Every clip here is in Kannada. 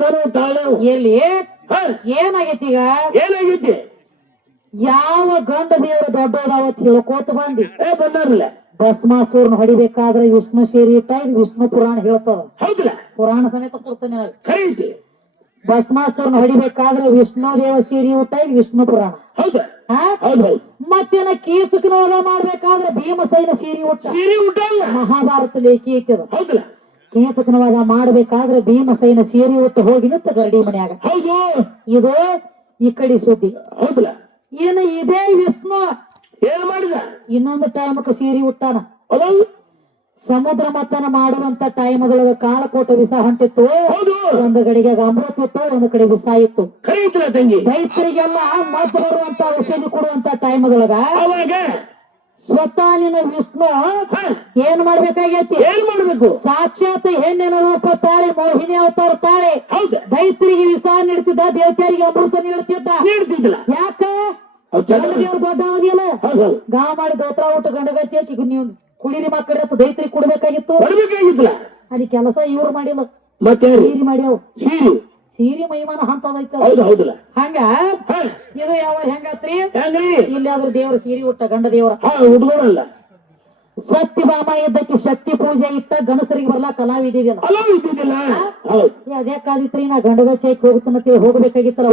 ಕೊಡ್ತಾನೋ ತಾಳು. ಎಲ್ಲಿ? ಏನಾಗೈತಿ ಈಗ? ಏನಾಗೈತಿ? ಯಾವ ಗಂಡ ದೇವರು ದೊಡ್ಡದಾವ ತಿಳ್ಕೋತ ಬಂದಿ? ಬಂದಾರಲ್ಲ ಭಸ್ಮಾಸುರನ ಹೊಡಿಬೇಕಾದ್ರೆ ವಿಷ್ಣು ಸೇರಿ ಟೈಮ್ ವಿಷ್ಣು ಪುರಾಣ ಹೇಳ್ತದ ಹೌದಲ್ಲ. ಪುರಾಣ ಸಮೇತ ಕೊಡ್ತಾನೆ ಐತಿ ಭಸ್ಮಾಸುರನ ಹೊಡಿಬೇಕಾದ್ರೆ ವಿಷ್ಣು ದೇವ ಸೇರಿ ಟೈಮ್ ವಿಷ್ಣು ಪುರಾಣ. ಮತ್ತೆ ಹೌದ್ ಮತ್ತೇನ ಕೀಚಕನ ಮಾಡ್ಬೇಕಾದ್ರೆ ಭೀಮಸೈನ ಸೀರಿ ಊಟ ಸೀರಿ ಊಟ ಮಹಾಭಾರತ ಲೇಖಿ ಐತದ ಹೌದಲ್ಲ. ಕೀಚಕನ ಮಾಡಬೇಕಾದ್ರೆ ಭೀಮಸೈನ ಸೇರಿ ಉಟ್ಟು ಹೋಗಿ ನಿಂತ ಗರಡಿ ಮನ್ಯಾಗ. ಹೌದು ಇದು ಈ ಕಡೆ ಸುದ್ದಿ. ಹೌದಲ್ಲ? ಏನು ಇದೇ ವಿಷ್ಣು? ಏನ್ ಮಾಡಿದ? ಇನ್ನೊಂದು ಟೈಮಕ್ಕೆ ಸೇರಿ ಉಟ್ಟಾನ ಹೌದು ಸಮುದ್ರ ಮತನ ಮಾಡುವಂತ ಟೈಮ್ದೊಳಗ ಕಾಳಕೋಟ ವಿಸ ಹೊಂಟಿತ್ತು. ಹೌದು. ಒಂದು ಕಡೆಗೆ ಅಮೃತ ಇತ್ತು ಒಂದು ಕಡೆ ವಿಸ ಇತ್ತು. ರೈತರಿಗೆಲ್ಲ ಮತ್ತೆ ಬರುವಂತ ಔಷಧಿ ಕೊಡುವಂತ ಟೈಮ್ ಅವಾಗ ಸ್ವತಃ ನಿನ್ನ ವಿಷ್ಣು ಏನ್ ಮಾಡ್ಬೇಕಾಗೈತಿ? ಏನ್ ಮಾಡ್ಬೇಕು? ಸಾಕ್ಷಾತ್ ಹೆಣ್ಣಿನ ರೂಪ ತಾಳೆ ಮೋಹಿನಿ ಅವತಾರ ತಾಳೆ. ದೈತರಿಗೆ ವಿಷ ನೀಡ್ತಿದ್ದ ದೇವತೆಯರಿಗೆ ಅಮೃತ ನೀಡ್ತಿದ್ದ. ನೀಡ್ತಿದ್ದಿಲ್ಲ. ಯಾಕ? ದೇವ್ರ ದೊಡ್ಡ ಅವಧಿಯಲ್ಲ ಗಾ ಮಾಡಿ ದೋತ್ರ ಊಟ ಗಂಡಗಚ್ಚಿ ಹಾಕಿ ನೀವು ಕುಡೀರಿ ಮಕ್ಕಳ ದೈತ್ರಿಗೆ ಕೊಡ್ಬೇಕಾಗಿತ್ತು. ಅಲ್ಲಿ ಕೆಲಸ ಇವ್ರು ಮಾಡಿಲ್ಲ. ಮತ್ತೆ ಸೀರಿ ಮಾಡ್ಯಾವ. ಸೀರೆ ಮೈಮಾನ ಹೌದು ಹೌದಲ್ಲ. ಹಂಗ? ಇದು ಯಾವ ಹೆಂಗತ್ರಿ? ಇಲ್ಲಿ ಆದ್ರೂ ದೇವ್ರ ಸೀರಿ ಉಟ್ಟ ಗಂಡ ದೇವರ. ಹಾ ಸತ್ಯ ಸತ್ಯಭಾಮ ಇದ್ದಕ್ಕೆ ಶಕ್ತಿ ಪೂಜೆ ಇತ್ತ ಗಣಸರಿಗೆ ಬರ್ಲಾ ಇದ್ದಿದ್ದಿಲ್ಲ ಹೌದ್. ಅದ್ಯಾಕಾದಿತ್ರಿ ನಾ ಗಂಡಗ ಚೈಕ್ ಹೋಗ್ತಾನಂತ ಹೋಗ್ಬೇಕಾಗಿತ್ತಲ್ಲ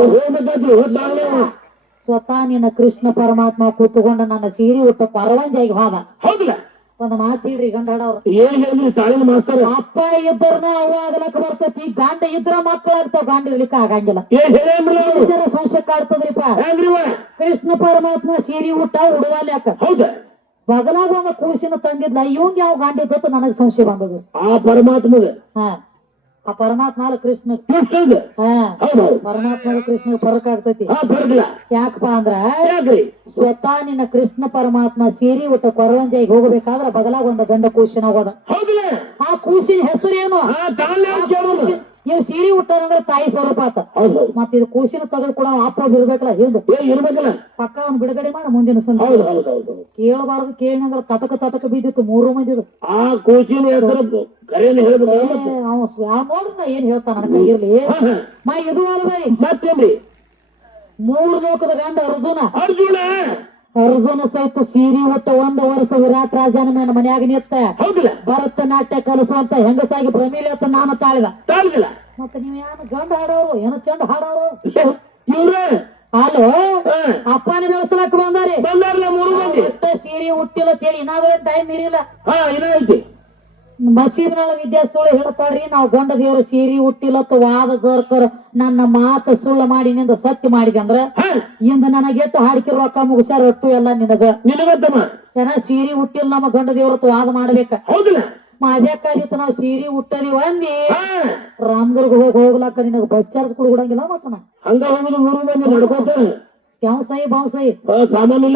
ಸ್ವತಃ ನಿನ್ನ ಕೃಷ್ಣ ಪರಮಾತ್ಮ ಕೂತ್ಕೊಂಡ ನನ್ನ ಸೀರೆ ಉಟ್ಟ ಪರವಂಜಾಗಿ ಹೋದ. ಹೌದಲ್ಲ. ಒಂದ್ ಮಾತು ಹೇಳ್ರಿ ಗಂಡ ಹಾಡವ್ರು ಏನ್ ಹೇಳಿದ್ರಿ ತಾಳಿನ ಮಾಸ್ತರ? ಅಪ್ಪ ಇದ್ದರ್ನ ಅವ್ವ ಆಗಲಕ್ಕ ಬರ್ತೈತಿ ಗಂಡ ಇದ್ರ ಮಕ್ಕಳಾಗ್ತಾವ ಗಂಡ ಇರ್ಲಿಕ್ಕ ಆಗಂಗಿಲ್ಲ. ಏನ್ ಹೇಳೇನ್ರಿ ಅವ್ರು? ಜರ ಸಂಶಯ ಕಾಡ್ತದ್ರಿಪ್ಪ. ಹೆಂಗ್ರಿವ ಕೃಷ್ಣ ಪರಮಾತ್ಮ ಸೀರಿ ಊಟ ಉಡುವಾಲ್ಯಾಕ ಹೌದ. ಬಗಲಾಗ ಒಂದ ಕೂಸಿನ ತಂದಿದ್ಲ ಇವಂಗ ಯಾವ ಗಾಂಡಿ ಇದ್ದತ್ತ ನನಗ್ ಸಂಶಯ ಬಂದದು. ಆ ಪರಮಾತ್ಮಗ ಹಾ. ಆ ಪರಮಾತ್ಮ ಕೃಷ್ಣ ಪರಮಾತ್ಮ ಕೃಷ್ಣ ಫರಕ್ ಆಗ್ತೈತಿ ಯಾಕಪ್ಪಾ ಅಂದ್ರ ಸ್ವತಃ ನಿನ್ನ ಕೃಷ್ಣ ಪರಮಾತ್ಮ ಸೇರಿ ಊಟ ಕೊರವಂಜಾಯಿಗೆ ಹೋಗ್ಬೇಕಾದ್ರ ಬಗಲಾಗ ಒಂದ ಗಂಡ ಕೂಸಿನ ಹೋದ. ಆ ಕೂಸಿನ ಹೆಸರು ಇವ್ ಸೀರೆ ಉಟ್ಟಾನಂದ್ರ ತಾಯಿ ಸ್ವರೂಪ ಆತ. ಹೌದ್. ಇದು ಕೂಸಿನ ತೆಗೆದು ಕೂಡ ಅಪ್ಪ ಬಿಡ್ಬೇಕಲ್ಲ ಹಿಂದ ಇರ್ಬೇಕಲ್ಲ. ಪಕ್ಕ ಅವ್ನ್ ಬಿಡುಗಡೆ ಮಾಡ ಮುಂದಿನ ಸಂದ ಕೇಳಬಾರದು ಕೇಳಿನಂದ್ರ ತಟಕ ತಟಕ ಬಿದ್ದಿತ್ತು ಮೂರು ಮಂದಿ ಆ ಕೂಸಿನ ಮತ್ತೆ. ಅವ ಸ್ವಾಮೋರ್ನ ಏನ್ ಹೇಳ್ತಾನ ಇರ್ಲಿ. ಮಾ ಇದು ಅಲ್ಲದರಿ ಮತ್ತೇನ್ರಿ? ಮೂರು ಲೋಕದ ಗಂಡ ಅರ್ಜುನ. ಅರ್ಜುನ! ಅರ್ಜುನ ಸಹಿತ ಸೀರಿ ಉಟ್ಟ ಒಂದ ವರ್ಷ ವಿರಾಟ್ ರಾಜನ ಮೇಲೆ ಮನ್ಯಾಗ ನಿತ್ತ ಹೌದಿಲ್ಲ. ಭರತ ನಾಟ್ಯ ಕಲಿಸುವಂತ ಹೆಂಗಸಾಗಿ ಪ್ರಮೀಲೆ ಅಂತ ನಾನು ತಾಳಿದ. ತಾಳಿದಿಲ್ಲ. ಮತ್ತೆ ನೀವ್ ಯಾರು ಗಂಡ ಹಾಡೋರು ಏನ ಚಂದ ಹಾಡೋರು? ಇವ್ರು? ಅಲೋ ಅಪ್ಪನ ಬೆಳೆಸಲಕ್ ಬಂದಾರಿ. ಬಂದಾರಲ್ಲ ಮೂರು ಮಂದಿ. ಒಟ್ಟ ಸೀರೆ ಉಟ್ಟಿಲ್ಲ ತೇಳಿ ಏನಾದ್ರೂ ಟೈಮ್ ಇರಿಲ್ಲ ಹಾ ಏನೈತಿ ಮಸೀಬ್ನಾಳ ವಿದ್ಯಾ ಹೇಳ್ತಾರ್ರಿ ಹೇಳ್ತಾಳ್ರಿ ನಾವು ಗಂಡ ದೇವ್ರ ಸೀರೆ ಹುಟ್ಟಿಲತ್ತ ವಾದ ಜರ್ಕರ್ ನನ್ನ ಮಾತ ಸುಳ್ಳು ಮಾಡಿ ನಿಂದ ಸತ್ಯ ಮಾಡಿದಂದ್ರ ಇಂದ ನನಗೆಟ್ಟು ಹಾಡಿಕೆ ರೊಕ್ಕ ಮುಗಿಸ್ಯಾರ ಒಟ್ಟು ಎಲ್ಲ ನಿನಗ. ಏನ ಸೀರಿ ಉಟ್ಟಿಲ್ಲ ನಮ್ಮ ಗಂಡ ದೇವ್ರತ್ ವಾದ ಮಾಡ್ಬೇಕ? ಮಾಡ್ಯಾಕಾಗಿತ್ತು ನಾವು ಸೀರಿ ಹುಟ್ಟಲಿ ಒಂದಿ. ರಾಮದುರ್ಗ ಹೋಗಿ ಹೋಗ್ಲಾಕ ನಿನಗ ಬಚ್ಚಾರ್ಸ್ ಕೊಡಂಗಿಲ್ಲ ಮತ್ತ ನಾ ಹಂಗ ನಡ್ಕೋತ. ಯಾವ ಸಾಯಿ ಬಾವ್ ಸಾಯಿ ಸಾಮಾನ್ಯ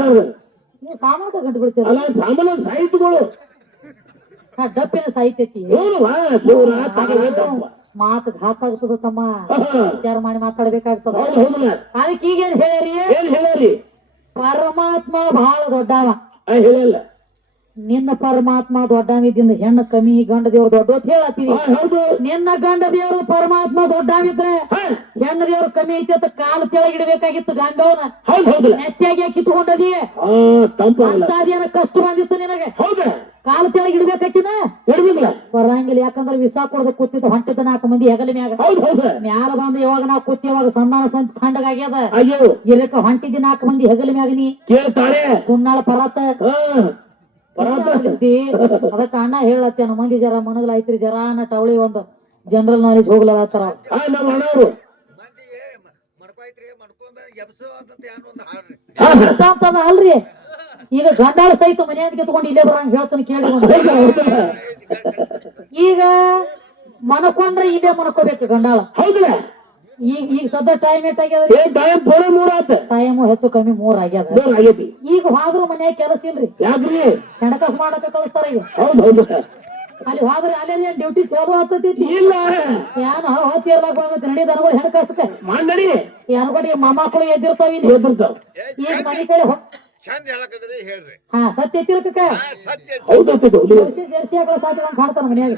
ಸಾಮಾನ್ಯ ಗಂಟು ಬಿಡ್ತೀರ ಅಲ್ಲ ಸಾಮಾನ ಸಾಹಿತ್ಯಗಳು ತಗಲ ದಪ್ಪ. ಮಾತು ಘಾತ ಆಗ್ತದ ತಮ್ಮ. ವಿಚಾರ ಮಾಡಿ ಮಾತಾಡ್ಬೇಕಾಗ್ತದ. ಅದಕ್ಕೆ ಈಗೇನ್ ಹೇಳ್ಯಾರಿ? ಏನ್ ಹೇಳರಿ ಪರಮಾತ್ಮ ಬಹಳ ದೊಡ್ಡವ. ಹೇಳಿಲ್ಲ. ನಿನ್ನ ಪರಮಾತ್ಮ ದೊಡ್ಡವಿದ್ದಿಂದ ಹೆಣ್ಣು ಕಮ್ಮಿ ಗಂಡ ದೇವ್ರ ದೊಡ್ಡ ಅಂತ ಹೇಳತ್ತೀವಿ. ಹೌದು. ನಿನ್ನ ಗಂಡ ದೇವ್ರ ಪರಮಾತ್ಮ ದೊಡ್ಡವಿದ್ರೆ ಹೆಣ್ಣು ದೇವ್ರ ಕಮ್ಮಿ ಐತಿ ಅಂತ ಕಾಲು ತೆಳಗಿಡ್ಬೇಕಾಗಿತ್ತು ಗಂಗವನ. ನೆತ್ತಿಯಾಗಿ ಕಿತ್ಕೊಂಡದಿ ಅದೇನ ಕಷ್ಟ ಬಂದಿತ್ತು ನಿನಗೆ. ಕಾಲು ತೆಳಗಿಡ್ಬೇಕಾಕಿನ ಇರ್ಬೇಕಲ್ಲ ಬರಂಗಿಲ್ಲ ಯಾಕಂದ್ರೆ ವಿಸ ಕೊಡದ ಕೂತಿದ್ದು ಹೊಂಟಿದ್ದ ನಾಲ್ಕು ಮಂದಿ ಹೆಗಲ ಮ್ಯಾಗ. ಹೌದು ಹೌದು. ಮ್ಯಾಲ ಬಂದು ಯಾವಾಗ ನಾವು ಕೂತಿ ಯಾವಾಗ ಸಂಧಾನ ಸಂತ ಖಂಡಗಾಗ್ಯದ ಅಯ್ಯೋ. ಇರಕ ಹೊಂಟಿದ್ದಿ ನಾಲ್ಕು ಮಂದಿ ಹೆಗಲ ಮ್ಯಾಗ ನೀ. ಕೇಳ್ತಾರೆ. ಸುಣ್ಣಾಳ ಪರಾತ. ಅದಕ್ಕ ಅಣ್ಣ ಹೇಳತ್ತೇನ ಮಂದಿ ಜರ ಮನಗಲಾಯ್ತ್ರಿ ಜರ ಅನ್ನ ಟವಳಿ ಒಂದು ಜನರಲ್ ನಾಲೆಜ್ ಹೋಗ್ಲಾರ ಅಲ್ರಿ. ಈಗ ಗಂಡಾಳ ಸಹಿತ ಮನೆಯಿಂದ ಕಿತ್ಕೊಂಡು ಇಲ್ಲೇ ಬರಂಗ ಹೇಳ್ತಾನೆ ಕೇಳಿ ಈಗ ಮನಕೊಂಡ್ರೆ ಇಲ್ಲೇ ಮನಕೋಬೇಕು ಗಂಡಾಳ. ಹೌದಲ್ಲ ಈಗ ಈಗ ಸದ್ಯ ಟೈಮ್ ಏನ್ ಟೈಮ್ ಪೋಣ ಮೂರ್ ಆತ. ಟೈಮು ಹೆಚ್ಚು ಕಮ್ಮಿ ಮೂರ್ ಆಗ್ಯದ. ಮೂರ್ ಆಗೈತಿ ಈಗ ಹೋದ್ರು ಮನ್ಯಾಗ ಕೆಲಸ ಇಲ್ರಿ. ಯಾಕ್ರಿ? ಹೆಣಕಾಸು ಮಾಡಕ ಕಳಿಸ್ತಾರ ಈಗ. ಹೌದು ಹೌದು. ಅಲ್ಲಿ ಹೋದ್ರೆ ಅಲ್ಲಿ ಡ್ಯೂಟಿ ಚಾಲು ಆಗ್ತೈತಿ? ಇಲ್ಲ. ಯಾನ ಹತ್ತಿ ಎಲ್ಲ ಹೋಗುತ್ತೆ. ನಡಿ ದನಗಳು ಹೆಣಕಸ್ಕ ಮಾಡಡಿ ಯಾನಕೊಟ್ಟಿ ಮೊಮ್ಮಕ್ಕಳು ಎದ್ದಿರ್ತಾವ ಇಲ್ಲಿ. ಎದ್ದಿರ್ತಾವ. ಈಗ ಮನೆ ಕಡೆ ಹೊ- ಚಂದ ಹೇಳಕದ್ರಿ ಹೇಳ್ರಿ. ಹಾ ಸತ್ಯ ತಿಳ್ಕಕ ಆ ಸತ್ಯ ಹೌದು ಔಷಧಿ ಜರ್ಸಿ ಹಾಕಳ ಸಾಕಿದಂಗ್ ಕಾಣ್ತಾನ ಮನ್ಯಾಗ.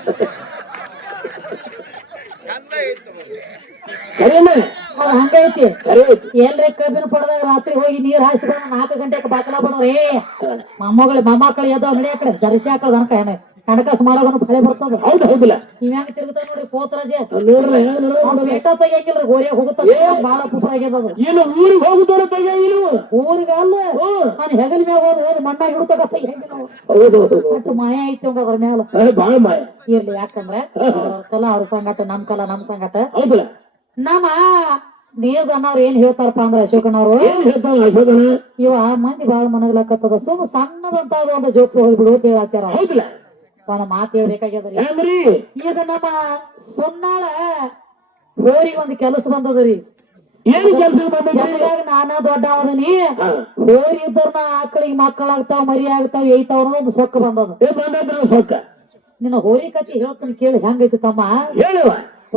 ಚಂದ ಐತ್ ಕರೆನ ಹಂಗ ಹಂಗೈತಿ ಕರೆ ಐತಿ. ಎಲ್ರಿ ಕಬ್ಬಿನ ಪಡೆದಾಗ ರಾತ್ರಿ ಹೋಗಿ ನೀರ್ ಹಾಸಿಕೊಂಡು ನಾಲ್ಕು ಗಂಟೆಗೆ ಬಾಕಲ ಬಡೋರ್ ಏ ಮೊಮ್ಮಗಳು ಮೊಮ್ಮಕ್ಕಳು ಎದ್ದಾವ ನಡಿ ಕಡೆ ಜರ್ಸಿ ಹಾಕದ ಅನ್ಕ ಏನ? ಹಣಕಾಸ ಮಾಡೋದನ್ನ ಭಯ ಬರ್ತದ ಹೌದು ಹೌದಿಲ್ಲ. ನೀವ್ ಹೆಂಗ್ ನೋಡ್ರಿ ಪೋತ್ರಜೆ ನೋಡ್ರಿ ಹೆಂಗ್ ನೋಡ್ರಿ ಅವ್ನ ಬೇಟ ತೆಗಿಯಂಗಿಲ್ಲ ಗೋರಿಯಾಗ ಹೋಗುತ್ತ ಬಾಳ ಪುಪ್ರ ಆಗ್ಯದ ಏನು ಊರಿಗೆ ಹೋಗುತ್ತಾರ ತೆಗೆ ಇನ್ನು ಊರಿಗೆ ಅಲ್ಲ ನಾನು ಹೆಗಲ್ ಮ್ಯಾಗ ಹೋದ್ ಹೋದ್ ಮಣ್ಣಾಗ ಹಿಡ್ತಕ್ಕ. ಹೌದು ಅಷ್ಟು ಮಾಯ ಐತಿ ಅವಂಗ ಅದ್ರ ಮ್ಯಾಲ. ಬಾಳ ಮಾಯ. ಇರ್ಲಿ ಯಾಕಂದ್ರೆ ಅವ್ರ ಕಲ ಅವ್ರ ಸಂಗಟ ನಮ್ ಕಲ ನಮ್ ಸಂಗಟ. ಹೌದಿಲ್ಲ ನಮ್ಮ ನೇಜ್ ಅನ್ನೋರು ಏನ್ ಹೇಳ್ತಾರಪ್ಪ ಅಂದ್ರ ಅಶೋಕನವ್ರು ಇವ ಮಂದಿ ಬಾಳ ಮನಗ್ಲಕತ್ತದ. ಸುಮ್ ಸಣ್ಣದಂತ ಒಂದು ಜೋಕ್ಸ್ ಹೋಗ್ಬಿಡು ಅಂತ ಹೇಳತ್ತಾರ ಹೌದಿಲ್ಲ. ಒಂದ್ ಮಾತು ಹೇಳ್ಬೇಕಾಗ್ಯದ್ರಿ ಈಗ ನಮ್ಮ ಸುನ್ನಾಳ ಹೋರಿಗೆ ಒಂದು ಕೆಲಸ ಬಂದದ್ರಿ. ಏನ್ ಕೆಲಸ ನಾನ ದೊಡ್ಡ ಅವದನಿ. ಹೋರಿ ಇದ್ದವ್ರನ್ನ ಆಕಳಿಗೆ ಮಕ್ಕಳಾಗ್ತಾವ ಮರಿ ಆಗ್ತಾವ ಏಯ್ತಾವ ಒಂದು ಸೊಕ್ಕ ಬಂದದ. ಸೊಕ್ಕ? ನಿನ್ನ ಹೋರಿ ಕತಿ ಹೇಳ್ತೀನಿ ಕೇಳಿ ಹೆಂಗೈತಿ ತಮ್ಮ? ಹೇಳುವ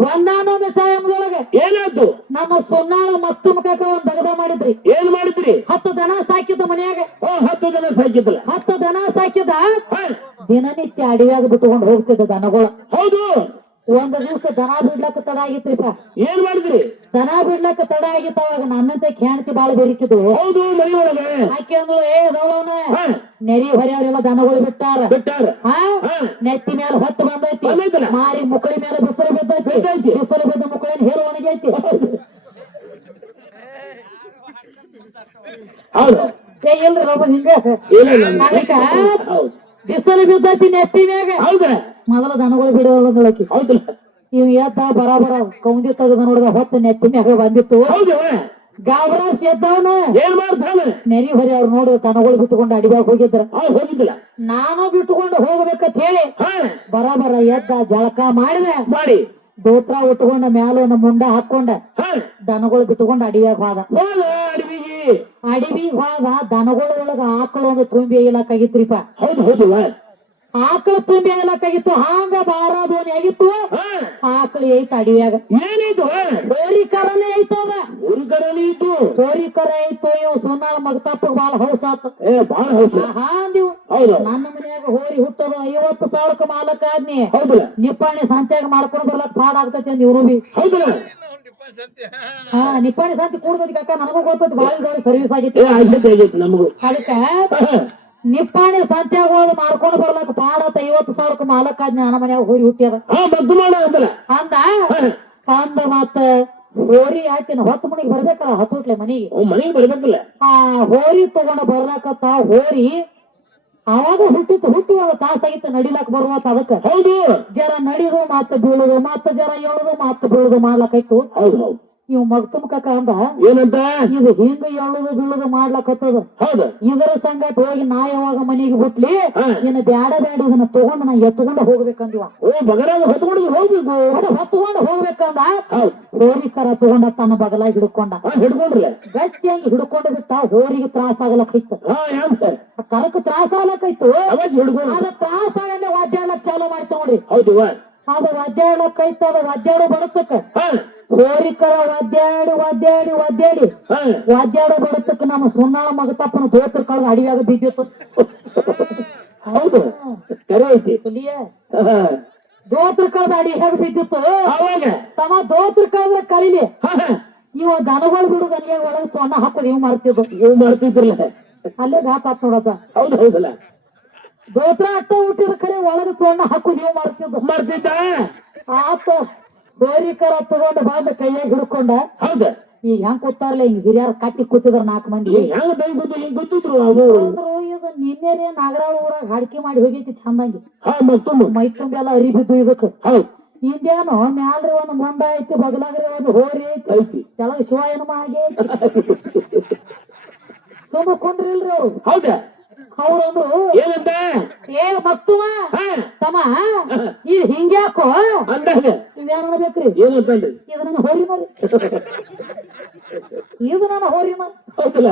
ಒಂದಾನೊಂದು ಟೈಮ್ದೊಳಗೆ ಏನಾಯ್ತು ನಮ್ಮ ಸೊನ್ನಾಳ ಮತ್ತು ಮುಖಕ್ಕ ಒಂದ್ ದಗದ ಮಾಡಿದ್ರಿ. ಏನ್ ಮಾಡಿದ್ರಿ? ಹತ್ತು ದನ ಸಾಕಿದ್ದ ಮನೆಯಾಗ. ಹತ್ತು ದನ ಸಾಕಿದ್ದ ಹತ್ತು ದನ ಸಾಕಿದ ದಿನನಿತ್ಯ ಅಡವ್ಯಾಗ ಬಿಟ್ಕೊಂಡು ಹೋಗ್ತಿದ್ದ ದನಗಳು. ಹೌದು ಒಂದ್ ದಿವಸ ದನ ಬಿಡ್ಲಕ್ಕ ತಡ ಆಗಿತ್ರಿಪ್ಪ. ಏನ್ ಮಾಡಿದ್ರಿ? ದನ ಬಿಡ್ಲಕ್ಕ ತಡ ಆಗಿತ್ತ ಅವಾಗ ನನ್ನಂತೆ ಹೆಣ್ತಿ ಬಾಳ ಬೇರಿಕಿದ್ರು ಹೌದು ಮನೆ ಒಳಗೆ ಆಕೆ ಅಂದ್ಳು ಏ ದೌಳವನ ನೆರಿ ಹೊರೆಯವರೆಲ್ಲ ದನಗಳು ಬಿಟ್ಟಾರ. ಬಿಟ್ಟಾರ. ಹಾ? ನೆತ್ತಿ ಮೇಲೆ ಹೊತ್ತು ಬಂದೈತಿ? ಮಾರಿ ಮುಕಳಿ ಮೇಲೆ ಬಿಸಿಲು ಬಿದ್ದೈತಿ. ಬಿಸಿಲು ಬಿದ್ದ ಮುಕಳಿನ ಹೇರು ಒಣಗೈತಿ. ಹೌದು. ಏ ಇಲ್ರಿ ಒಬ್ಬ ಹಿಂಗ. ಅದಕ್ಕ ಬಿಸಿಲು ಬಿದ್ದೈತಿ ನೆತ್ತಿ ಮ್ಯಾಗ. ಹೌದ. ಮೊದಲ ದನಗಳು ಬಿಡೋಳಕಿ ಹೌದಿಲ್ಲ ಇವ್ ಎದ್ದ ಬರಾಬರ ಕೌಂದಿ ತೆಗೆದ ನೋಡಿದ ಹೊತ್ತು ನೆತ್ತಿ ಮ್ಯಾಗ ಬಂದಿತ್ತು. ಹೌದು. ಗಾಬರಾಸ್ ಎದ್ದವನ ಏನ್ ಮಾಡ್ತಾನೆ? ನೆರಿ ಹೊರಿ ಅವ್ರು ನೋಡಿ ದನಗಳು ಬಿಟ್ಟುಕೊಂಡು ಅಡಿಬ್ಯಾಗ ಹೋಗಿದ್ರ. ಹೋಗಿದ್ದಿಲ್ಲ. ನಾನು ಬಿಟ್ಟುಕೊಂಡು ಹೋಗ್ಬೇಕಂತ ಹೇಳಿ. ಹಾ. ಬರಾಬರ ಎದ್ದ ಜಳಕ ಮಾಡಿದೆ. ಮಾಡಿ. ದೋತ್ರ ಉಟ್ಕೊಂಡ ಮ್ಯಾಲ ಒಂದು ಮುಂಡ ಹಾಕೊಂಡ ದನಗಳು ಬಿಟ್ಕೊಂಡ ಅಡಿಯಾಗ ಹೋದ. ಅಡವಿಗೆ. ಅಡವಿ ಹೋದ ದನಗಳ ಒಳಗ ಆಕಳ ಒಂದು ತುಂಬಿ ಇಲ್ಲಕ್ಕಾಗಿತ್ರಿಪ್ಪ ಹೌದು ಹೌದು ಆಕಳು ತುಂಬಿ ಇಲ್ಲಕ್ಕಾಗಿತ್ತು ಹಾಂಗ ಬಾರಾದೋನಿ ಆಗಿತ್ತು ಹಾ. ಆಕಳು ಐತ ಅಡಿಯಾಗ ಏನಿದು? ಹೋರಿ ಕರನೇ ಐತದ ಹುಡುಗರನಿ ಇದ್ದು. ಹೋರಿ ಕರ ಐತು ಇವ್ ಸೋನಾಳ ಮಗತಾಪ ಬಾಳ ಹೌಸ್ ಆತ ಏ ಬಾಳ ಹೌಸ್ ಹೌದು. ನನ್ನ ಮನ್ಯಾಗ ಹೋರಿ ಹುಟ್ಟದ ಐವತ್ತು ಸಾವಿರಕ್ಕ ಮಾಲಕ ಆದ್ನಿ. ಹೌದು. ನಿಪ್ಪಾಣಿ ಸಂತ್ಯಾಗ ಮಾಡ್ಕೊಂಡು ಬರ್ಲಕ್ ಪಾಡ್ ಆಗ್ತೈತಿ ಅಂದ್ ಇವ್ರು ಬಿ ಹೌದಿಲ್ಲ ಹಾ ನಿಪ್ಪಾಣಿ ಸಂತಿ ಕೂಡ್ದೈತಿ ಕಾಕ ನನಗೂ ಗೊತ್ತದ ಬಾಳ ಸರ್ವಿಸ್ ಆಗಿತ್ತು. ಆಗೈತೆ ನಮಗೂ. ಅದಕ್ಕ ಹಾ, ನಿಪ್ಪಾಣಿ ಸಂತ್ಯಾಗ ಹೋದ್ ಮಾರ್ಕೊಂಡು ಬರ್ಲಕ್ ಪಾಡತ್ತ ಐವತ್ತು ಸಾವಿರ ಮಾಲಕ ಜ್ಞಾನ ನನ್ನ ಮನ್ಯಾಗ ಹೋರಿ ಹುಟ್ಟ್ಯದ ಮದ್ದು ಮಾಡ ಅಂದ? ಅಂದ ಮತ್ತ ಹೋರಿ ಆಯ್ತಿನ ಹೊತ್ತು ಮನಿಗೆ ಬರ್ಬೇಕಲ್ಲ ಹತ್ತುಟ್ಲೆ ಮನಿಗೆ. ಮನಿಗೆ ಮನೆಗೆ ಬರ್ಬೇಕಲ್ಲ. ಆ ಹೋರಿ ತಗೊಂಡ ಬರ್ಲಾಕತ್ತ ಹೋರಿ ಅವಾಗ ಹುಟ್ಟಿತ್ತು ಹುಟ್ಟುವಾಗ ತಾಸಾಗಿತ್ತು ನಡಿಲಕ್ ಬರುವತ್ತ ಅದಕ್ಕ. ಹೌದು. ಜರ ನಡಿದು ಮತ್ತ ಬೀಳುದು ಮತ್ತ ಜರ ಏಳುದು ಮತ್ತ ಬೀಳುದು ಮಾಡ್ಲಕ್ಕಾಯ್ತು ಹೌದು ಹೌದು. ಇವ್ ಮಗ್ತುಮ್ಕಕ್ಕ ಅಂದ ಏನಂತ? ಇದು ಹಿಂಗ ಎಳುದು ಬೀಳುದು ಮಾಡ್ಲಕತ್ತದ. ಹೌದು? ಇದರ ಸಂಗಟ ಹೋಗಿ ನಾ ಯಾವಾಗ ಮನೆಗೆ ಬಿಟ್ಲಿ ನಿನ್ನ ಬ್ಯಾಡ ಬ್ಯಾಡ ಇದನ್ನ ತಗೊಂಡ್ ನಾ ಎತ್ಕೊಂಡ ಹೋಗ್ಬೇಕಂದಿವ. ಓ ಬಗರ ಹೊತ್ಕೊಂಡು ಹೋಗ್ಬೇಕು. ಅದು ಹೊತ್ಕೊಂಡ್ ಹೋಗ್ಬೇಕಂದ? ಹೋರಿ ಕರ ತಗೊಂಡ ತನ್ನ ಬಗಲಾಗ ಹಿಡ್ಕೊಂಡ. ಹಿಡ್ಕೊಂಡ್ರಲ್ಲ. ಗಟ್ಟಿಯಾಗಿ ಹಿಡ್ಕೊಂಡು ಬಿಟ್ಟ ಹೋರಿಗೆ ತ್ರಾಸ ಯಾಂತ ಕರಕ್ ತ್ರಾಸ ಹಿಡ್ಕೊಂಡು ಅದ ತ್ರಾಸ ಆಗಲ್ಲ ವಾದ್ಯ ಚಾಲು ಮಾಡ್ತ ನೋಡ್ರಿ. ಹೌದು. ಅದು ಒದ್ದಾಡಕೈತ ಕೈತಾದ ಒದ್ದಾಡೋ ಬಡತಕ್ಕ ಹೋರಿಕರ ಒದ್ದಾಡಿ ಒದ್ದಾಡಿ ಒದ್ದಾಡಿ ಒದ್ದಾಡೋ ಬಡತಕ್ಕ ನಮ್ಮ ಸುನ್ನಾಳ ಮಗತಪ್ಪನ ದೋತ್ರ ಕಳೆದ ಅಡಿಯಾಗ ಬಿದ್ದಿತ್ತು. ಹೌದು. ಕರೆ ಐತಿ. ದೋತ್ರ ಕಳೆದ ಅಡಿಯಾಗ ಬಿದ್ದಿತ್ತು. ಅವಾಗ ತಮ್ಮ ದೋತ್ರ ಕಳೆದ್ರ ಕಲಿಲಿ. ಇವ ದನಗಳು ಬಿಡು ದನಿಯಾಗ ಒಳಗೆ ಸೊನ್ನ ಹಾಕೋದು ಇವ್ ಮಾಡ್ತಿದ್ರು ಇವ್ ಮಾಡ್ತಿದ್ರಲ್ಲ ಅಲ್ಲೇ ಗಾತ ನೋಡದ ಹೌದು ಹೌದಲ್ಲ. ದೋತ್ರ ಅಟ್ಟ ಹುಟ್ಟಿದ ಕಡೆ ಒಳಗ ಸೊಣ್ಣ ಹಾಕು ನೀವು ಮಾಡ್ತಿದ್ದು ಮಾಡ್ತಿದ್ದ ಆತ ಗೋರಿಕರ ತಗೊಂಡ ಬಂದ ಕೈಯಾಗ ಹಿಡ್ಕೊಂಡ. ಹೌದ. ಈಗ ಹೆಂಗ್ ಕೂತಾರಲ್ಲ ಹಿಂಗ್ ಹಿರಿಯರ್ ಕಟ್ಟಿ ಕೂತಿದ್ರ ನಾಲ್ಕು ಮಂದಿ. ಹೆಂಗ ಗೊತ್ತು ಹಿಂಗ್ ಗೊತ್ತಿದ್ರು ಇದು ನಿನ್ನೆ ನಾಗರಾಳ ಊರಾಗ ಹಾಡ್ಕಿ ಮಾಡಿ ಹೋಗೈತಿ ಚಂದಂಗಿ. ಮೈ ತುಂಬ. ಎಲ್ಲ ಅರಿ ಬಿದ್ದು ಇದಕ್ ಹೌದು. ಹಿಂದೇನು ಮ್ಯಾಲ್ರಿ ಒಂದು ಮೊಂಡ ಐತಿ ಬಗಲಾಗ್ರಿ ಒಂದು ಹೋರಿ ಐತಿ. ಕೆಳಗ ಶಿವ ಏನಮ್ಮ ಹಾಗೆ ಐತಿ ಸುಮ್ಮ ಕುಂಡ್ರಿಲ್ರಿ ಅವ್ರು. ಹೌದ? ಅವ್ರಂದ್ರು ಏನಂತ? ಏ ಮತ್ತುವ? ಹಾ. ತಮ್ಮ ಈ ಹಿಂಗ್ಯಾಕೋ? ಅಂದಾಗ? ಇದೇನ್ ಮಾಡ್ಬೇಕ್ರಿ? ಏನಂತಂದ್ರಿ ಇದು ನನ್ನ ಹೋರಿ ಮರಿ. ಇದು ನನ್ನ ಹೋರಿ ಮರಿ. ಹೌದಲ್ಲ?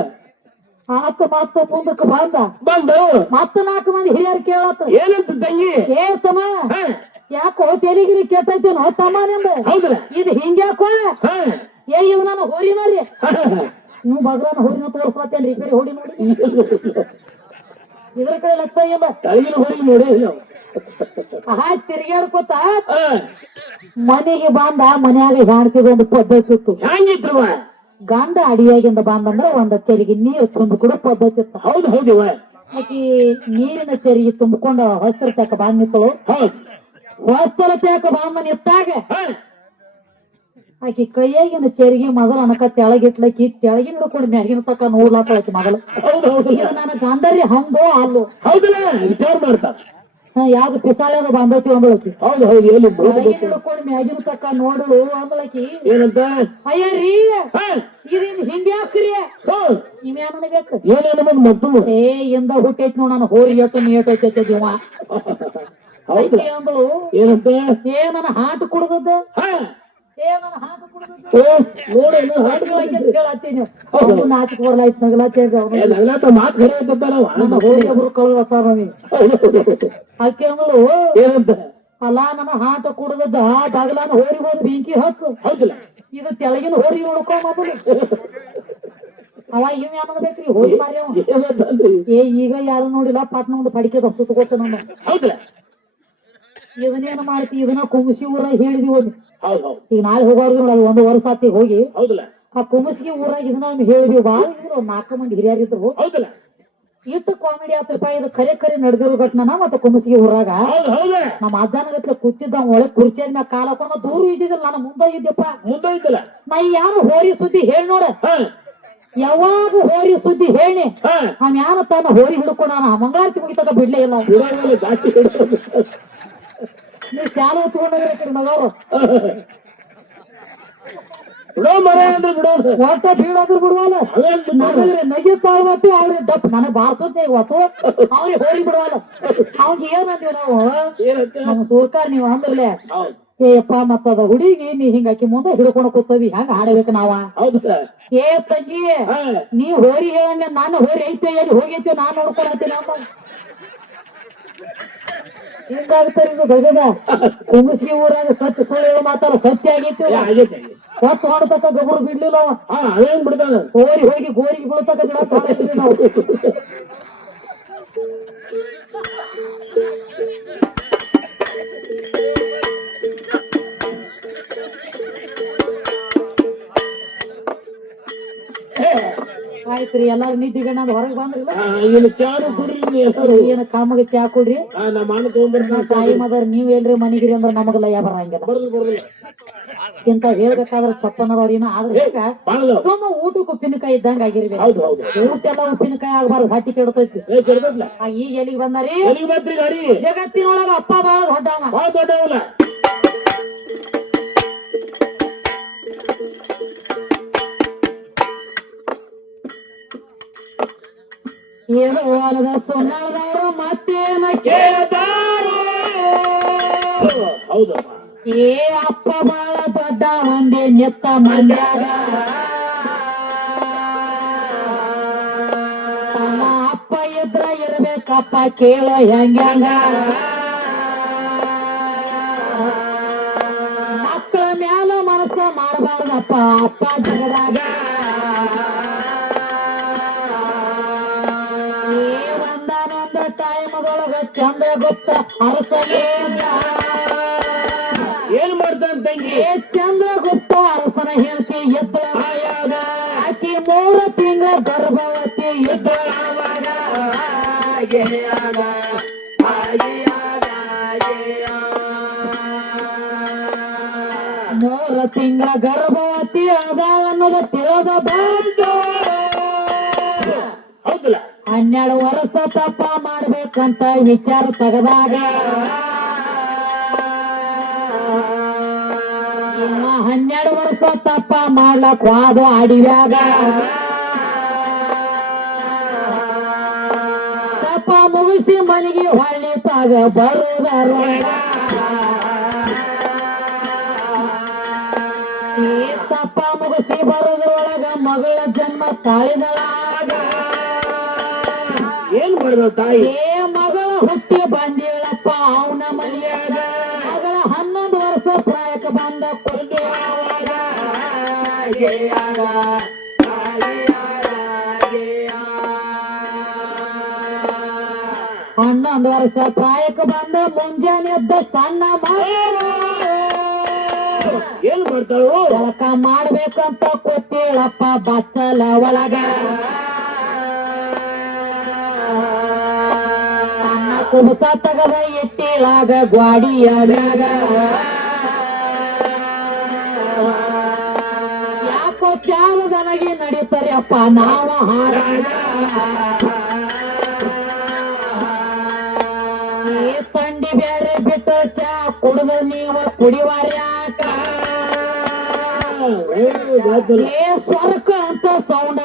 ಆತ ಮತ್ತ ಮುಂದಕ್ಕೆ ಬಂದ. ಬಂದು? ಮತ್ತ ನಾಲ್ಕು ಮಂದಿ ಹಿರಿಯರು ಕೇಳತ್ತ ಏನಂತ ತಂಗಿ? ಏ ತಮ್ಮ ಯಾಕೋ ತೆಲಿಗಿರಿ ಕೆಟ್ಟೈತೇನೋ ತಮ್ಮ ನಿಂದ ಹೌದಲ್ಲ? ಇದು ಹಿಂಗ್ಯಾಕೋ? ಏ ಇದು ನನ್ನ ಹೋರಿ ಮರಿ. ನೀವು ಬಗ್ರನ ಹೋರಿನ ತೋರಿಸ್ಲತ್ತೇನ್ರಿ? ಬೇರೆ ಹೊಡಿ ನೋಡಿ. ಇದ್ರ ಕಡೆ ಲಕ್ಷ ಇಲ್ಲ ತಳಗಿನ ಹೊರಗೆ ನೋಡಿ ಆಯ್ತು ತಿರ್ಗಾಡ್ಕೋತ ಮನೆಗೆ ಬಂದ ಮನ್ಯಾಗ ಹೆಣ್ತಿದ ಒಂದು ಪದ್ಧತಿ ಇತ್ತು. ಹೆಂಗಿದ್ರವ? ಗಂಡ ಅಡಿಯಾಗಿಂದ ಬಂದಂದ್ರ ಒಂದ ಚರಿಗೆ ನೀರು ತುಂಬಿ ಕೂಡ ಪದ್ಧತಿ ಇತ್ತು. ಹೌದು ಹೌದಿವ. ಆಕಿ ನೀರಿನ ಚರಿಗೆ ತುಂಬಿಕೊಂಡ ಹೊಸ್ತರ ತಕ ಬಂದ್ ಹೌದು. ಹೊಸ್ತರ ತಕ ಬಂದ ನಿಂತಾಗ ಹಾ. ಆಕಿ ಕೈಯಾಗಿನ ಚೇರಿಗೆ ಮೊದಲು ಅನಕ ತೆಳಗಿಟ್ಲಕಿ ತೆಳಗಿನ ಹಿಡ್ಕೊಂಡು ಮ್ಯಾಗಿನ ತಕ ಮೊದಲು ಹೌದು ಇದು ನನ್ನ ಗಂಡರಿ ಹಂಗೋ ಅಲ್ಲೋ? ಹೌದಲ್ಲ ವಿಚಾರ ಮಾಡ್ತಾರ ಹಾ, ಯಾವ್ದು ಪಿಸಾಲದ ಬಂದೈತಿ ಅಂದಳಕಿ? ಹೌದು ಹೌದು ಎಲ್ಲಿ ಹಿಡ್ಕೊಂಡು ಮ್ಯಾಗಿನ ತಕ ನೋಡು ಅಂದಳಕಿ. ಏನಂತ? ಅಯ್ಯ ರೀ ಇದೇನ್ ಹಿಂಗ್ಯಾಕ್ರಿ ಹಾ. ಇವ್ಯಾನ ಬೇಕು? ಏನೇನು ಬಂದ್ ಮತ್ತೊಮ್ಮೆ ಏ ಇಂದ ಹುಟ್ಟೈತಿ ನೋಡ್ ನಾನು ಹೋರಿ ಎಟ್ಟು ನೀ ಎಟ್ಟು ಐತಿ ಜೀವ ಅಂದಳು ಏನಂತ? ಏ ನನ್ನ ಹಾಟು ಕುಡ್ದದ ಏ ನನ್ನ ಹಾಟ ಕುಡ್ದದ ಓ ನೋಡಿ ಏನೋ ಹಾಡು ಕೇಳತ್ತೀನಿ. ಅವ್ನು ನಾಚಿಕ್ ಬರ್ಲಾಯ್ತು ನಗಲಾತೇಗ ಅವ್ನು. ಏ ನಗ್ಲಾತ ಮಾತು ಖರೆ ಅಂತಂತಾರವ ನನ್ನ ಹೋರಿ ಒಬ್ರು ಕಳ್ದತ್ತಾರ ನಮಗೆ ಹೌದು ಹೌದು ಹೌದು. ಆಕೆ ಅಂದಳು ಏನಂತ ಹಾಟ ಬಗಲಾನ ಹೋರಿಗೆ ಹೋದ್ ಬೆಂಕಿ ಹಚ್ಚು. ಹೌದಿಲ್ಲ. ಇದು ತೆಳಗಿನ ಹೋರಿ ಉಳ್ಕೊ ಮೊದಲು ಅವ ಇವ್ ಏನಾಗ್ಬೇಕ್ರಿ ಬೇಕ್ರಿ ಹೋರಿ ಮಾರಿ ಏ ಈಗ ಯಾರು ನೋಡಿಲ್ಲ ಪಟ್ನ ಒಂದು ಪಡಿಕೆ ತಗೋತ ನಮ್ಮ ಹೌದಿಲ್ಲ. ಇದನ್ನೇನು ಮಾಡ್ತಿ? ಇದನ್ನ ಕುಂಬಿಸಿ ಊರ ಹೇಳಿದ್ವಿ ಒಂದು. ಹೌದು ಹೌದು. ಈಗ ನಾಳೆ ಹೋಗೋರ್ಗು ಒಂದು ವರ್ಷ ಆತಿ ಹೋಗಿ ಹೌದಿಲ್ಲ. ಆ ಕುಂಬಿಸಿಗೆ ಊರಾಗ ಇದನ್ನ ಅವ್ನು ಹೇಳಿದ್ವಿ ಬಾಳ ಇದ್ರು ನಾಲ್ಕು ಮಂದಿ ಹಿರಿಯರಿದ್ರು ಹೌದಲ್ಲ. ಇಟ್ಟು ಕಾಮಿಡಿ ಆತ್ರಪ್ಪ ಇದು ಕರೆ ಕರೆ ನಡೆದಿರೋ ಘಟನಾನ ಮತ್ತೆ ಕುಂಬಿಸಿಗೆ ಊರಾಗ. ಹೌದು ಹೌದು. ನಮ್ಮ ಅಜ್ಜನಗತ್ಲೆ ಕೂತಿದ್ದ ಅವ್ನ್ ಒಳಗ್ ಕುರ್ಚಿಯ ಮ್ಯಾಗ ಕಾಲ ಹಾಕೊಂಡು ದೂರ ಇದ್ದಿದ್ದಿಲ್ಲ ನಾನು ಮುಂದೆ ಇದ್ದಪ್ಪ. ಮುಂದೈತಲ್ಲ ನಾ ಯಾರು ಹೋರಿ ಸುದ್ದಿ ಹೇಳಿ ನೋಡ. ಯಾವಾಗ ಹೋರಿ ಸುದ್ದಿ ಹೇಳಿ ಹಾ. ಯಾರ ತನ್ನ ತಾನ ಹೋರಿ ಹಿಡ್ಕೊಂಡ ನಾನು ಮಂಗಳಾರತಿ ಮುಗಿತಾಗ ಬಿಡ್ಲೇ ಇಲ್ಲ ಅವ್ನು. ಬಿಡಂಗಿಲ್ಲ ಜಾಸ್ತಿ ಹಿಡ್ಕೊಂಡು. ನೀವ್ ಶಾಲೆ ಹಚ್ಕೊಂಡ್ರೆ ಮಗವ್ರು. ಬಿಡೋ ಮರ ಅಂದ್ರೆ ಬಿಡೋ. ಒಟ್ಟ ಬೀಳಾದ್ರು ಬಿಡುವಲ್ಲ? ನನಗೆ ನಗೆ ತಾಳ್ವತ್ತು ಅವ್ರಿಗೆ ದಪ್ಪ ನನಗೆ ಬಾರ್ಸೋದೇ ಇವತ್ತು ಅವ್ರಿಗೆ ಹೋರಿ ಬಿಡುವಲ್ಲ. ಅವ್ನಿಗೆ ಏನಂತೀವಿ ನಾವು? ನಮ್ಮ ಸೂರ್ಕಾರ ನೀವು ಅಂದ್ರಲೆ ಹೌದು. ಏಯಪ್ಪ ಮತ್ತದ ಹುಡುಗಿ ನೀ ಹಿಂಗಾಕಿ ಮುಂದೆ ಹಿಡ್ಕೊಂಡು ಕೂತವಿ. ಹೆಂಗ ಹಾಡಬೇಕು ನಾವ? ಏ ತಂಗಿ ನೀ ಹೋರಿ ಹೇಳಂಗ ನಾನು ಹೋರಿ ಐತೆ ಎಲ್ಲಿ ಹೋಗೈತೆ ನಾನ್ ನೋಡ್ಕೊಳತ್ತೀನಿ ಅಂತ ಹಿಂಗಾಗ್ತಾರೆ ಇದು ಗಗದ ಕುಂಬಿಸಿಗೆ ಊರಾಗ ಸತ್ಯ ಸುಳ್ಳು ಹೇಳೋ ಮಾತಾಡ ಸತ್ಯ ಆಗೈತಿ. ಸತ್ ಹೊಡ್ತಕ್ಕ ಗೊಬ್ಬರ ಬಿಡ್ಲಿಲ್ಲ ಅವ. ಹಾ ಅದೇನ್ ಬಿಡ್ತಾನ ಗೋರಿ ಹೋಗಿ ಗೋರಿಗೆ ಬೀಳ್ತಕ್ಕ ಬಿಡಕ್ ನಾವು ಆಯ್ತ್ರಿ ಎಲ್ಲಾರು ನಿದ್ದಿಗೆ ನಾನು ಹೊರಗೆ ಬಂದ್ರಿಲ್ಲ? ಚಾರು ಕುಡ್ರಿ. ಏನ ಕಾಮಗತಿ ಚಾ ಕೊಡ್ರಿ? ನಮ್ಮ ಅಣ್ಣ ತಗೊಂಡ್ಬರ್ತಾನ ತಾಯಿ ಮದರ್ ನೀವ್ ಎಲ್ರಿ ಮನಿಗಿರಿ ಅಂದ್ರ ನಮಗ ಲಯ ಬರಂಗಿಲ್ಲ. ಬರ್ದು ಬರ್ದಿಲ್ಲ. ಇಂತ ಹೇಳ್ಬೇಕಾದ್ರ ಚಪ್ಪನದವ್ರಿನ ಆದ್ರೆ ಸುಮ್ಮ ಊಟಕ್ಕೆ ಉಪ್ಪಿನಕಾಯಿ ಇದ್ದಂಗ ಆಗಿರ್ಬೇಕು. ಹೌದು ಹೌದು. ಊಟ ಎಲ್ಲ ಉಪ್ಪಿನಕಾಯಿ ಆಗ್ಬಾರ್ದು ಹೊಟ್ಟಿ ಕೆಡ್ತೈತಿ. ಈಗ ಎಲ್ಲಿಗೆ ಬಂದಾರಿ? ಜಗತ್ತಿನೊಳಗ ಅಪ್ಪ ಬಾಳ ದೊಡ್ಡವ. ದೊಡ್ಡವಲ್ಲ. ಹೊಲದ ಸುಣ್ಣದವರು ಮತ್ತೇನ ಕೇಳ್ತಾರು ಏ ಅಪ್ಪ ಬಾಳ ದೊಡ್ಡ ಒಂದೇ ನೆತ್ತ ಮಂಡ್ಯಾಗ ಅಪ್ಪ ಇದ್ರ ಇರ್ಬೇಕಪ್ಪ ಕೇಳೋ. ಹೆಂಗ್ಯಾಂಗ ಮಕ್ಕಳ ಮ್ಯಾಲ ಮನಸ್ಸ ಮಾಡಬಾರ್ದಪ್ಪ ಅಪ್ಪ ಜಗದಾಗ ಟೈಮದೊಳಗ ಚಂದ್ರಗುಪ್ತ ಅರಸನೇ ಏನ್ ಮಾಡ್ತಾನ ತಂಗಿ? ಏ ಚಂದ್ರಗುಪ್ತ ಅರಸನ ಹೇಳ್ತಿ ಎದ್ದ. ಆಕಿ ಮೂರ ತಿಂಗಳ ಗರ್ಭವತಿ ಎದ್ದ. ಮೂರ ತಿಂಗಳ ಗರ್ಭವತಿ ಅದ ಅನ್ನೋದು ತಿಳಿದ ಬಂತು. ಹೌದಲ್ಲ? ಹನ್ನೆರಡು ವರ್ಷ ತಪ್ಪ ಮಾಡ್ಬೇಕಂತ ವಿಚಾರ ತೆಗೆದಾಗ ಹನ್ನೆರಡು ವರ್ಷ ತಪ್ಪ ಮಾಡ್ಲಕ್ ವಾದ ಆಡಿದಾಗ ತಪ್ಪ ಮುಗಿಸಿ ಮನೆಗೆ ಹೊಳ್ಳಿ ತಾಗ ಬರುವುದರ ತಪ್ಪ ಮುಗಿಸಿ ಬರೋದ್ರೊಳಗ ಮಗಳ ಜನ್ಮ ತಾಳಿದಳಾಗ ಮಾಡ್ದ ತಾಯಿ. ಏ ಮಗಳ ಹುಟ್ಟಿ ಬಂದಿಳಪ್ಪ ಅವನ ಮನೆಯಾಗ. ಮಗಳ ಹನ್ನೊಂದು ವರ್ಷ ಪ್ರಾಯಕ್ಕೆ ಬಂದ ಗೆಳೆಯ. ಹನ್ನೊಂದು ವರ್ಷ ಪ್ರಾಯಕ್ಕೆ ಬಂದ ಮುಂಜಾನೆ ಎದ್ದ ಸಣ್ಣ ಏನ್ ಮಾಡ್ತಾಳು? ಕೆಲಕ ಮಾಡ್ಬೇಕಂತ ಕೊತ್ತೇಳಪ್ಪ ಬಚ್ಚಲ ಒಳಗ. ಕುಬಸ ತಗದ ಇಟ್ಟಿಳಾಗ ಗ್ವಾಡಿಯ ಮ್ಯಾಗ ಯಾಕೋ ಚಾಲದನಗಿ ನಡೀತಾರೆ ಅಪ್ಪ ನಾವ ಹಾರಾಗ ತಂಡಿ ಬೇರೆ ಬಿಟ್ಟ ಚಾ ಕುಡಿದ ನೀವ ಕುಡಿವಾರ್ಯಾಕ ಸ್ವರ್ಕ ಅಂತ ಸೌಂಡ್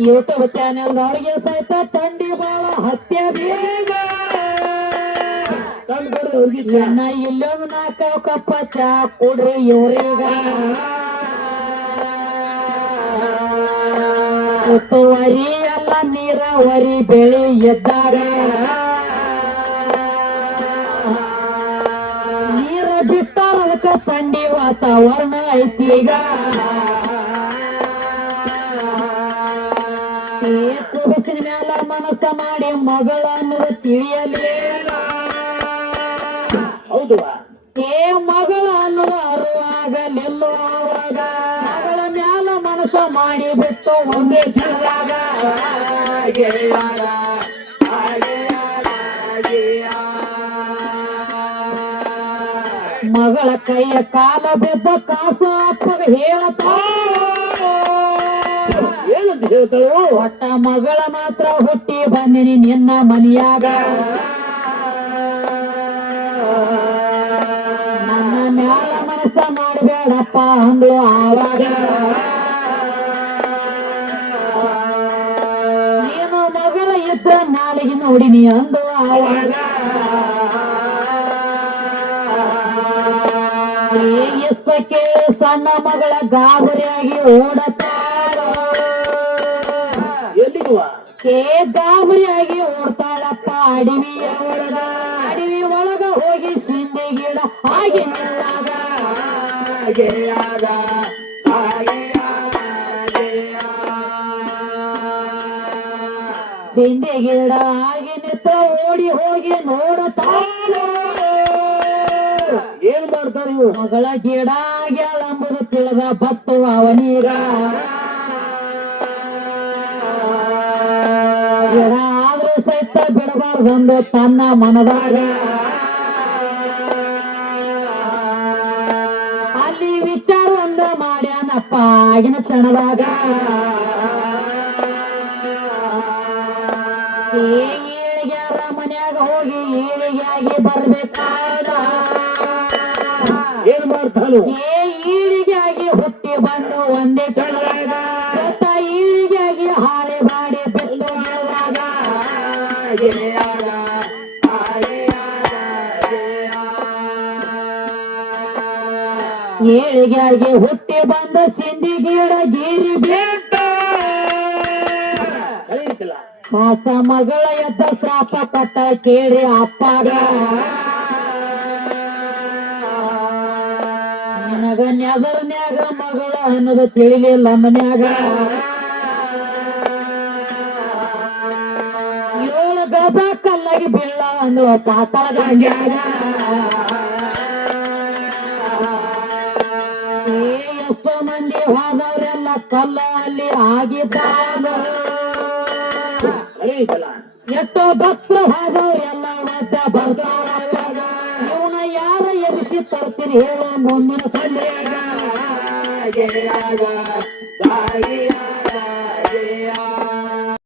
ಯೂಟ್ಯೂಬ್ ಚಾನೆಲ್ ನೋಡಿಗೆ ಸಹಿತ ತಂಡಿ ಬಾಳ ಹತ್ಯೆ. ಎನ್ನ ಇಲ್ಲೊಂದು ನಾಲ್ಕು ಕಪ್ಪ ಚಾ ಕುಡ್ರಿ ಇವ್ರೀಗ ಉತ್ತುವರಿ ಎಲ್ಲ ನೀರಾವರಿ ಬೆಳಿ ಎದ್ದಾಗ ಥಂಡಿ ವಾತಾವರಣ ಐತೀಗ ಈಗ. ಕುಬಿಸಿನ ಮ್ಯಾಲ ಮನಸ್ಸ ಮಾಡಿ ಮಗಳ ಅನ್ನೋದು ತಿಳಿಯಲಿಲ್ಲ. ಹೌದು ಏ ಮಗಳ ಅನ್ನೋದು ಅರುವಾಗಲಿಲ್ಲ ಆವಾಗ ಮಗಳ ಮ್ಯಾಲ ಮನಸ್ಸ ಮಾಡಿ ಬಿಟ್ಟು ಒಂದೇ ಚಂದಾಗ ಮಗಳ ಕೈಯ ಕಾಲ ಬೆದ್ದ ಕಾಸ ಅಪ್ಪಗ ಹೇಳತಾಳ ಏನಂತ ಹೇಳ್ತಾಳು? ಒಟ್ಟ ಮಗಳ ಮಾತ್ರ ಹುಟ್ಟಿ ಬಂದಿನಿ ನಿನ್ನ ಮನೆಯಾಗ. ನನ್ನ ಮ್ಯಾಲ ಮನಸ್ಸ ಮಾಡಬೇಡಪ್ಪ ಅಂದ್ಲು ಆವಾಗ. ನೀನು ಮಗಳ ಇದ್ರ ನಾಳಿಗೆ ನೋಡಿನಿ ಅಂದು ಆವಾಗ. ಏ ಸಣ್ಣ ಮಗಳ ಗಾಬರಿಯಾಗಿ ಓಡತಾಳ ಕೇ ಗಾಬರಿಯಾಗಿ ಓಡ್ತಾಳಪ್ಪ ಅಡವಿಯ ಒಳಗ ಅಡವಿ ಒಳಗ ಹೋಗಿ ಸಿಂಧಿ ಗಿಡ ಹಾಗೆ ನಿಂತಾಗ ಸಿಂಧಿ ಗಿಡ ಹಾಗೆ ನಿಂತ ಓಡಿ ಹೋಗಿ ನೋಡತಾಳ ಏನ್ ಮಾಡ್ತಾರ ಇವ್ರು? ಮಗಳ ಗಿಡ ಗೆಳಂಬುದು ತಿಳಿದ ಬತ್ತು ಅವನೀಗ ಗಿಡ ಆದ್ರೂ ಸಹಿತ ಬಿಡಬಾರ್ದಂದು ತನ್ನ ಮನದಾಗ. ಅಲ್ಲಿ ವಿಚಾರ ಒಂದ ಮಾಡ್ಯಾನಪ್ಪ ಆಗಿನ ಕ್ಷಣದಾಗ. ಏಳಿಗ್ಯಾರ ಮನ್ಯಾಗ ಹೋಗಿ ಏಳಿಗೆಯಾಗಿ ಬರ್ಬೇಕಾದ. ಏನ್ ಮಾಡ್ತಾನು? ಏ ಈಳಿಗಾಗಿ ಹುಟ್ಟಿ ಬಂದು ಒಂದೇ ಚಂದ್ರಾಗ ಸತ್ತ ಈಳಿಗಾಗಿ ಹಾಳೆ ಮಾಡಿ ಬಿಟ್ಟು ಅಳುವಾಗ ಏಳಿಗಾಗಿ ಹುಟ್ಟಿ ಬಂದ ಸಿಂಧಿ ಗಿಡ ಗೀರಿ ಬೇಟ ಕರೀತಿಲ್ಲ. ಕಾಸ ಮಗಳ ಎದ್ದ ಶ್ರಾಪ ಪಟ್ಟ ಕೇಳಿ ಅಪ್ಪಾಗ. ನಿನಗ ನೆದರ್ನ್ಯಾಗ ಮಗಳ ಅನ್ನೋದು ತಿಳಿಲಿಲ್ಲ ಮನ್ಯಾಗ. ಏಳು ಗದ ಕಲ್ಲಾಗಿ ಬೀಳ ಅನ್ನೋ ತಾತ ಗಂಗ್ಯಾಗ ಎಷ್ಟೋ ಮಂದಿ ಹೋದವರೆಲ್ಲ ಕಲ್ಲ ಅಲ್ಲಿ ಆಗಿದ್ದಾನ ಎಷ್ಟೋ ಭಕ್ತರು ಹೋದವರೆಲ್ಲ ಮತ್ತೆ ಬರ್ತಾರ. ಎಬ್ಸಿ ತರ್ತೀನಿ ಹೇಳು ಮುಂದಿನ ಸಂದೇಗ